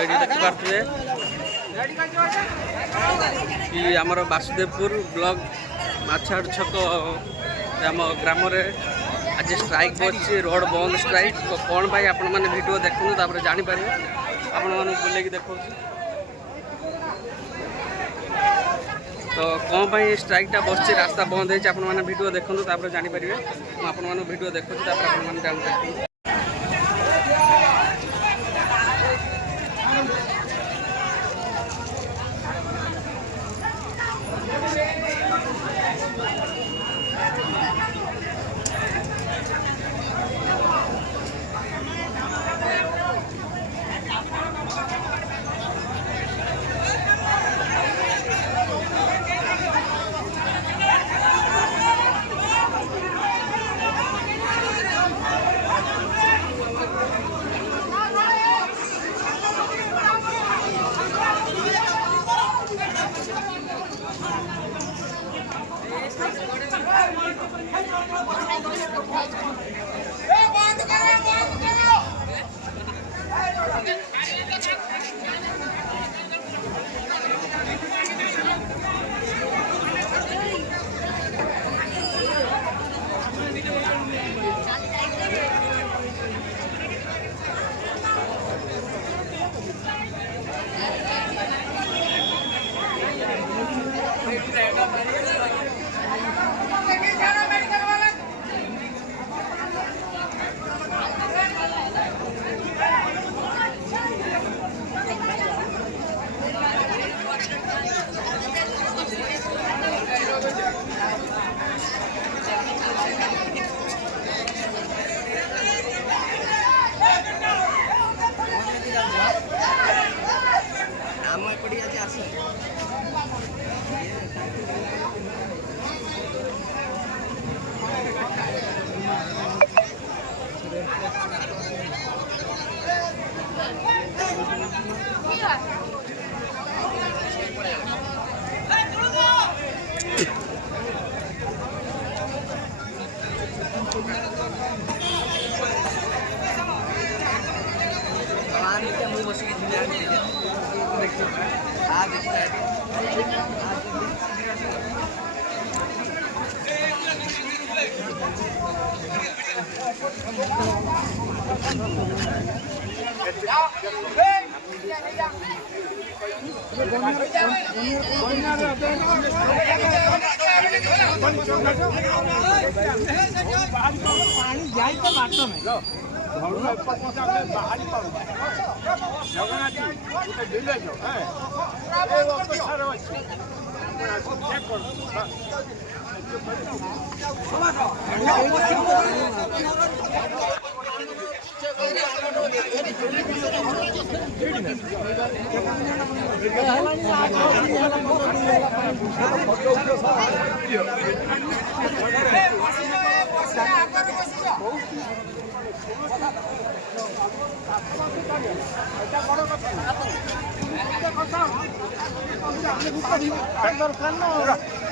देखिपे कि आमर वासुदेवपुर ब्लॉक माछाड़ छक आम ग्राम आज स्ट्राइक बच्चे रोड बंद स्ट्राइक तो कौन भाई आपण मैंने वीडियो देखूँ तापर जानीपर आपण मैं बुले देखा तो कौन भाई स्ट्राइकटा बस रास्ता बंद है आपण मैंने वीडियो देखूँ तापर जानीपर मुझे वीडियो देखुँ जानते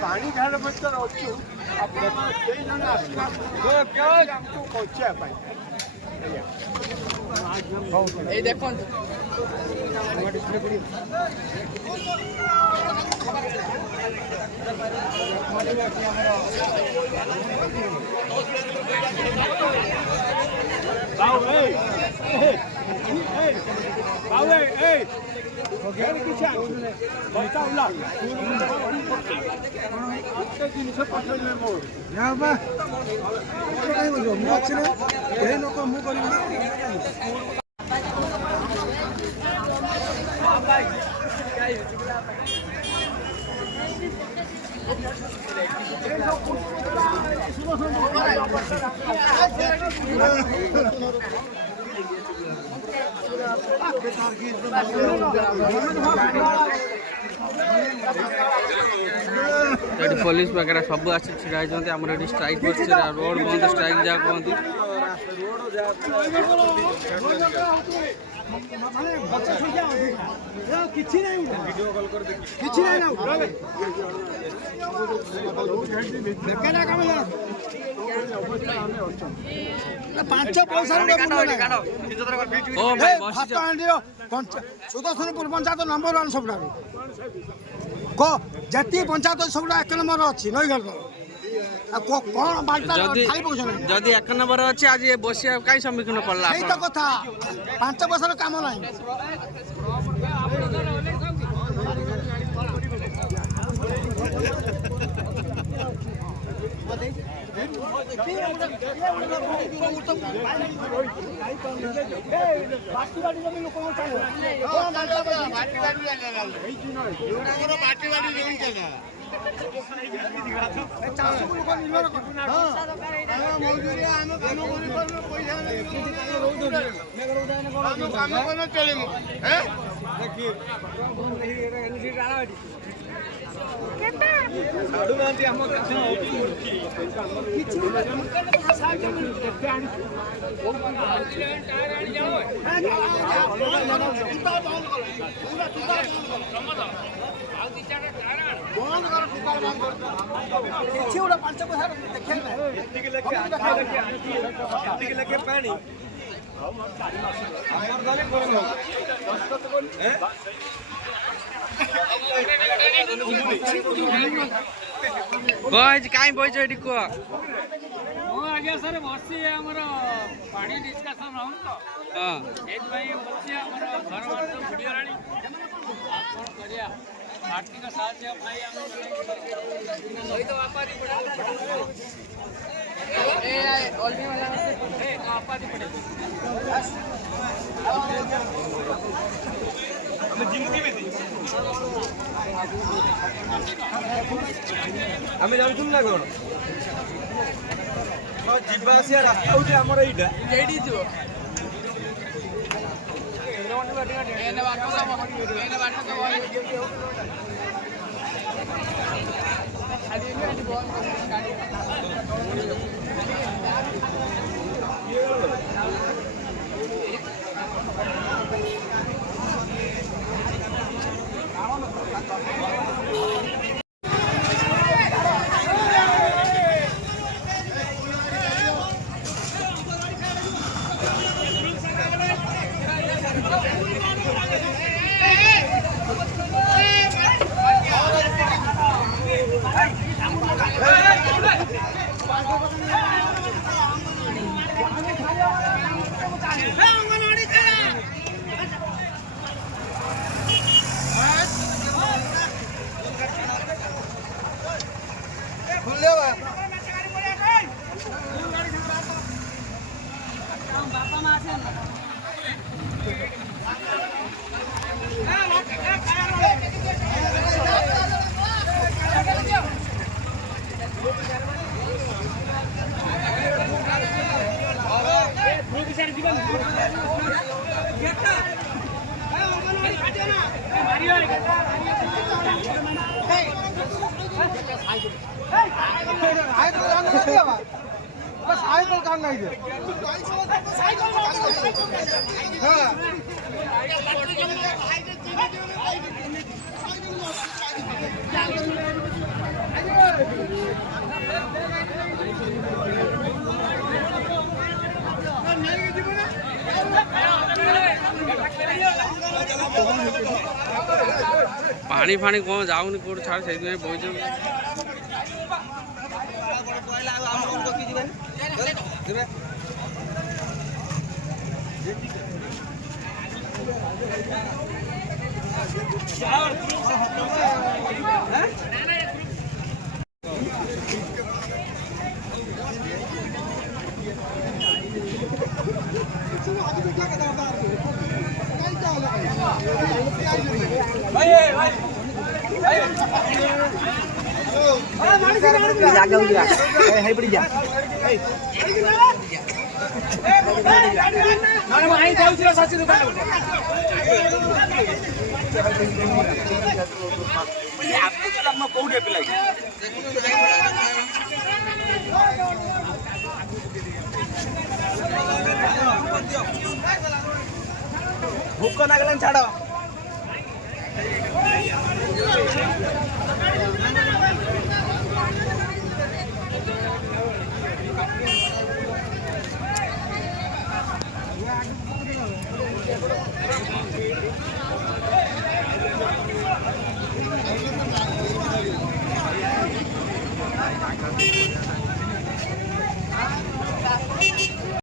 पानी झाड़ भर अच्छु देखो पुलिस वगैरह सब आसी छिड़ा आमर ये स्ट्राइक बस रोड बंद स्ट्राइक जहाँ कहती सुदर्शनपुर पंचायत नंबर 1 सब जी पंचायत सब 1 नंबर अच्छी नईगढ़ जदि 1 नंबर अच्छे आज ये बसिया कहीं सम्मुखीन पड़ा तो कथा 5 वर्ष काम ना कहीं बच कह आज्ञा सर बस पानी डिस्कसन हो तो घर बार सब बुड़ीगला आर्थिक साहय आम जानू ना कौन जीवा आसा रास्ता हूँ आमर यहाँ पानी फानी कौन जाऊनी कौन छाड़ से बहुत ଭୋକ ଲାଗିଲାନି ଛାଡ।